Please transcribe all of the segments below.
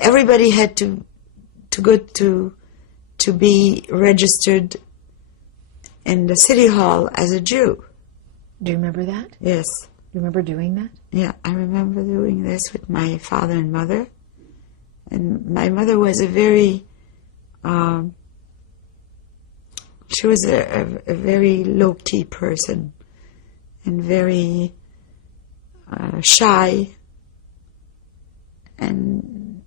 everybody had to go to be registered in the city hall as a Jew. Do you remember that? Yes. You remember doing that? Yeah, I remember doing this with my father and mother. And my mother was a very, she was a very low-key person and very shy. And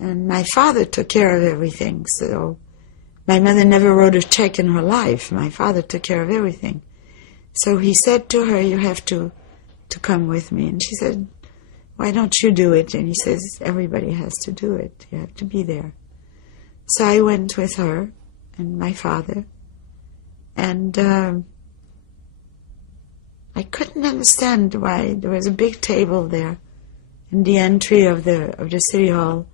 my father took care of everything. So my mother never wrote a check in her life. My father took care of everything. So he said to her, you have to come with me. And she said, why don't you do it? And he says, everybody has to do it. You have to be there. So I went with her and my father. And I couldn't understand why there was a big table there in the entry of the city hall.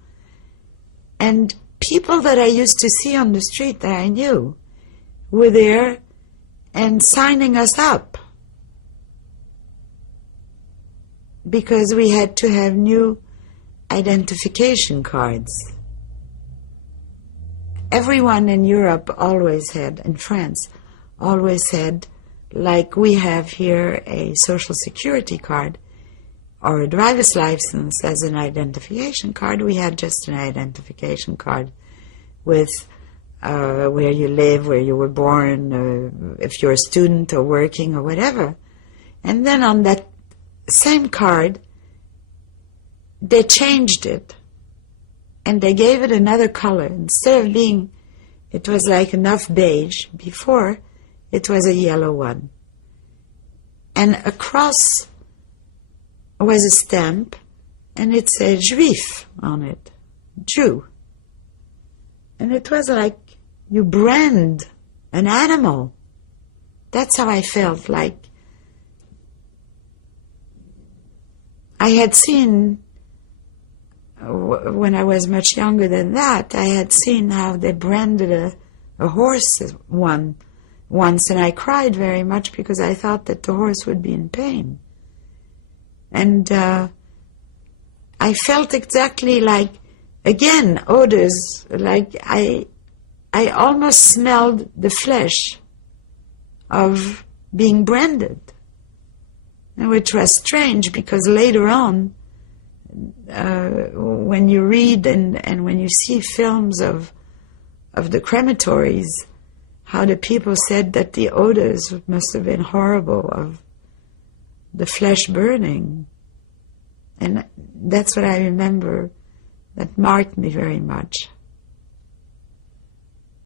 And people that I used to see on the street that I knew were there and signing us up because we had to have new identification cards. Everyone in Europe always had, in France, always had, like we have here, a social security card or a driver's license as an identification card. We had just an identification card with where you live, where you were born, if you're a student or working or whatever. And then on that same card, they changed it. And they gave it another color. Instead of being, it was like enough beige before, it was a yellow one. And across was a stamp, and it said Juif on it, Jew. And it was like you brand an animal. That's how I felt. Like I had seen, when I was much younger than that, I had seen how they branded a horse once, and I cried very much because I thought that the horse would be in pain. And I felt exactly like, again, odors, like I almost smelled the flesh of being branded, which was strange because later on, when you read and when you see films of the crematories, how the people said that the odors must have been horrible of the flesh burning. And that's what I remember that marked me very much.